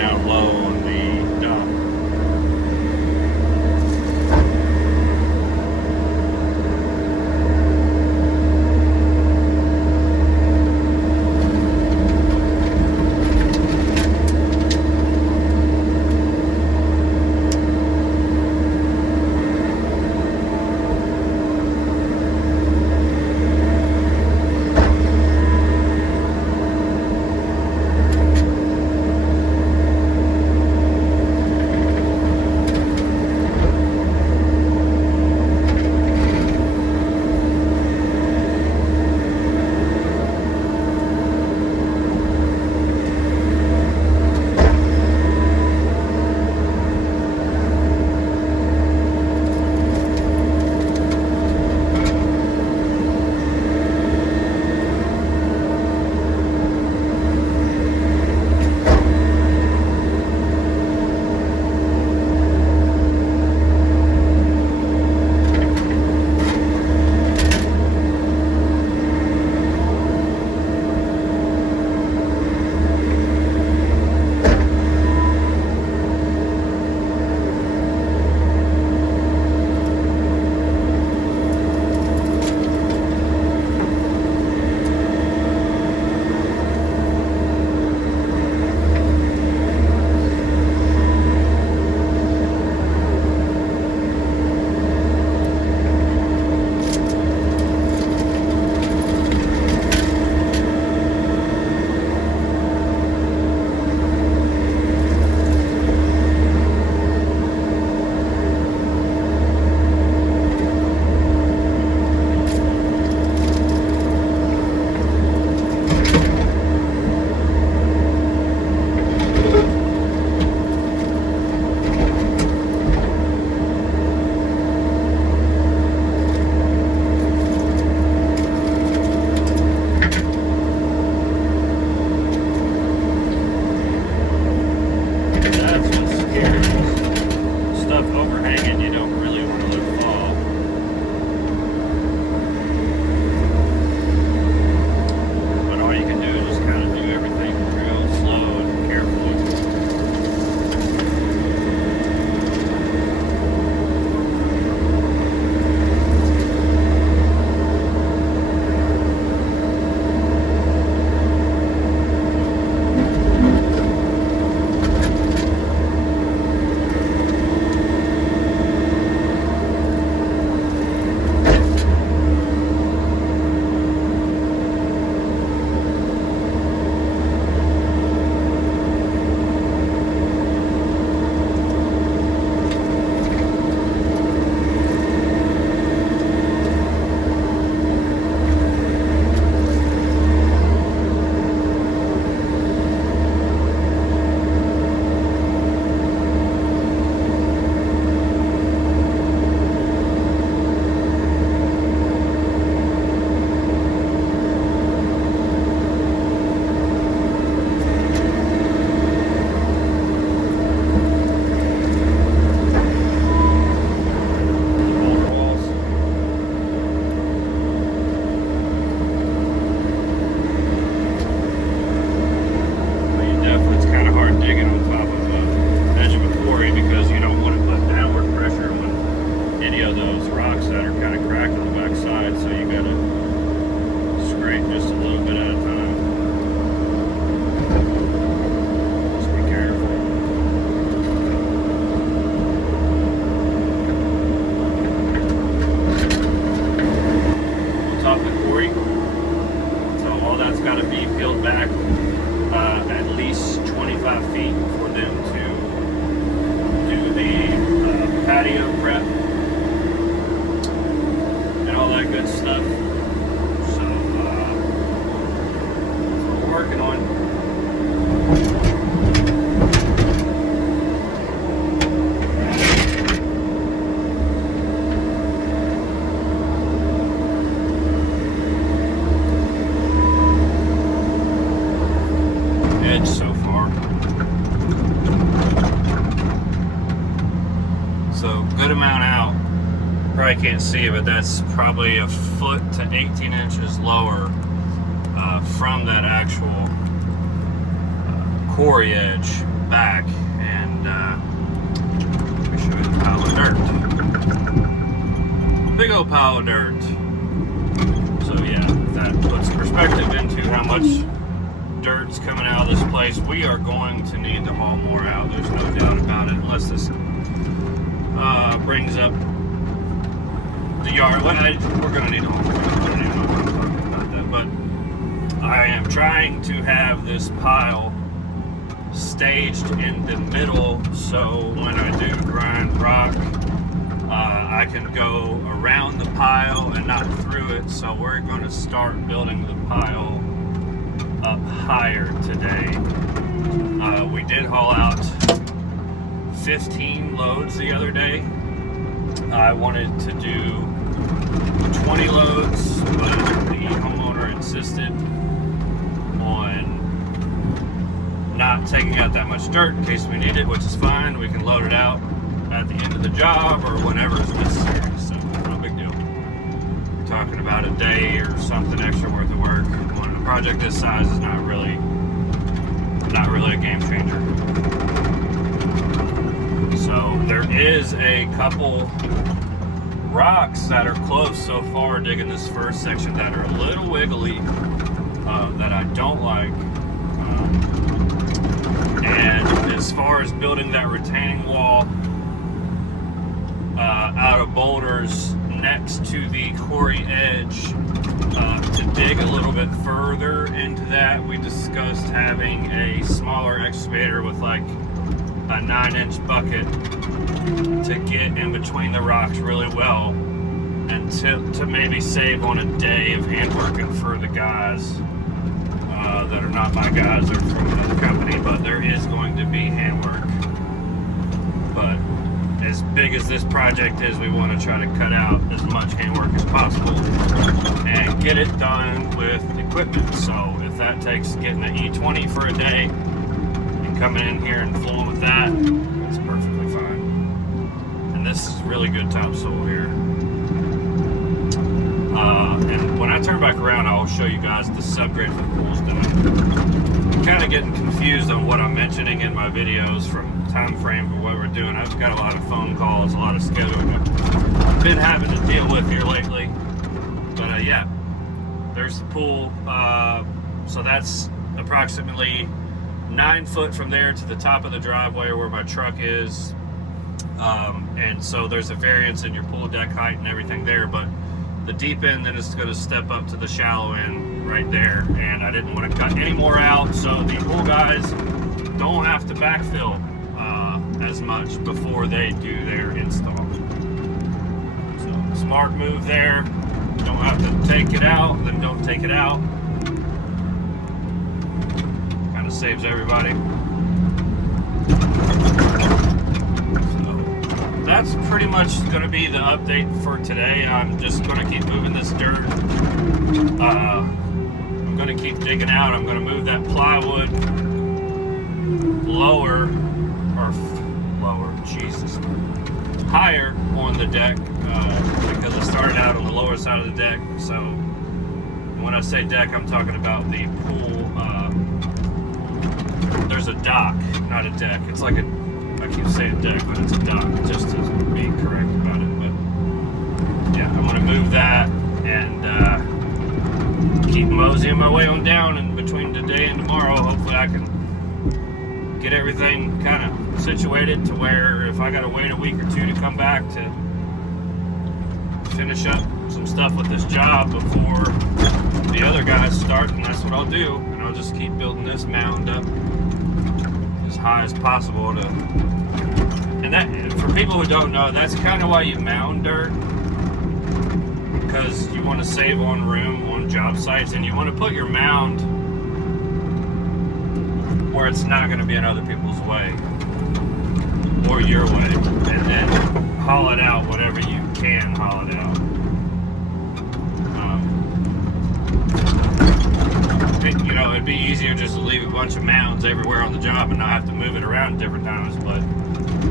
down low on the dock. Patio prep and all that good stuff. So that's what we're working on. Edge so far. So good amount out. Probably can't see it, but that's probably a foot to 18 inches lower from that actual quarry edge. back, and let me show you the pile of dirt. Big old pile of dirt. So yeah, that puts perspective into how much dirt's coming out of this place. We are going to need to haul more out. There's no doubt about it, unless this brings up the yard. Well, we're going to need to haul more out. I don't even know what I'm talking about that, but I am trying to have this pile staged in the middle, so when I do grind rock, I can go around the pile and not through it. So we're going to start building the pile up higher today. We did haul out 15 loads the other day. I wanted to do 20 loads, but the homeowner insisted on not taking out that much dirt in case we need it, which is fine. We can load it out at the end of the job or whenever is necessary, so no big deal. We're talking about a day or something extra worth of work on a project this size is not really a game changer. So there is a couple rocks that are close so far digging this first section that are a little wiggly, that I don't like. And as far as building that retaining wall out of boulders next to the quarry edge, to dig a little bit further into that, we discussed having a smaller excavator with like a 9-inch bucket to get in between the rocks really well, and to maybe save on a day of hand working for the guys that are not my guys, they're from another company, but there is going to be hand work. But as big as this project is, we want to try to cut out as much handwork as possible and get it done with equipment. So if that takes getting an E20 for a day and coming in here and fooling with that, it's perfectly fine. And this is really good topsoil here. And when I turn back around, I'll show you guys the subgrade for the pool's doing. I'm kind of getting confused on what I'm mentioning in my videos from time frame for what we're doing. I've got a lot of phone calls, a lot of scheduling I've been having to deal with here lately. But yeah, there's the pool. So that's approximately 9 foot from there to the top of the driveway where my truck is. And so there's a variance in your pool deck height and everything there, but the deep end then is going to step up to the shallow end right there, and I didn't want to cut any more out, so the pool guys don't have to backfill as much before they do their install. So smart move there. Don't have to take it out, then don't take it out. Kind of saves everybody. That's pretty much going to be the update for today. I'm just going to keep moving this dirt. I'm going to keep digging out. I'm going to move that plywood higher on the deck because I started out on the lower side of the deck. So when I say deck, I'm talking about the pool. There's a dock, not a deck. It's like I keep saying deck, but it's a dock, just to be correct about it. But yeah, I'm going to move that and keep moseying my way on down, and between today and tomorrow, hopefully I can get everything kind of situated to where if I got to wait a week or two to come back to finish up some stuff with this job before the other guys start, and that's what I'll do. And I'll just keep building this mound up as high as possible to, and that, for people who don't know, that's kind of why you mound dirt, because you want to save on room on job sites, and you want to put your mound where it's not going to be in other people's way or your way, and then haul it out whenever you can haul it out. You know, it'd be easier just to leave a bunch of mounds everywhere on the job and not have to move it around different times, but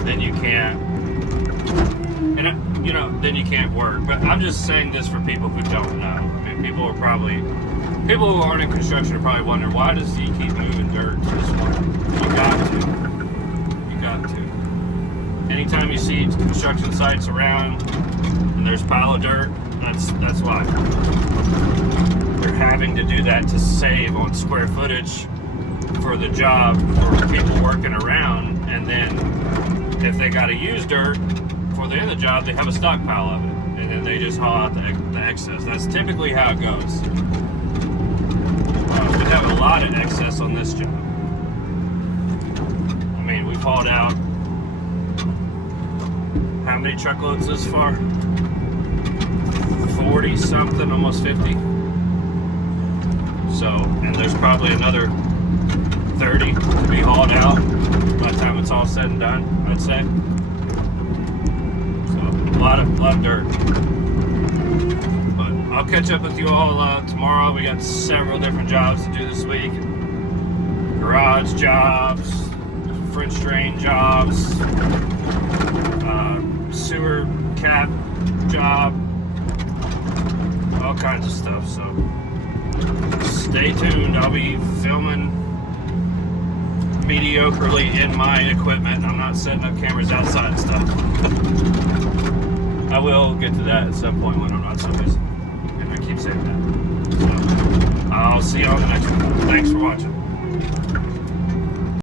then you can't, and you know, then you can't work. But I'm just saying this for people who don't know. I mean, people who aren't in construction are probably wondering, why does he keep moving dirt to this one? You got to. construction sites around and there's pile of dirt, that's why. They're having to do that to save on square footage for the job for people working around, and then if they got to use dirt for the end of the job, they have a stockpile of it, and then they just haul out the excess. That's typically how it goes. We have a lot of excess on this job. I mean, we've hauled out how many truckloads this far? 40 something, almost 50. So, and there's probably another 30 to be hauled out by the time it's all said and done, I'd say. So, a lot of dirt. But I'll catch up with you all tomorrow. We got several different jobs to do this week. Garage jobs, French drain jobs, sewer cap job, all kinds of stuff. So stay tuned. I'll be filming mediocrely in my equipment. I'm not setting up cameras outside and stuff. I will get to that at some point when I'm not so busy. And I keep saying that. So I'll see you on the next one. Thanks for watching.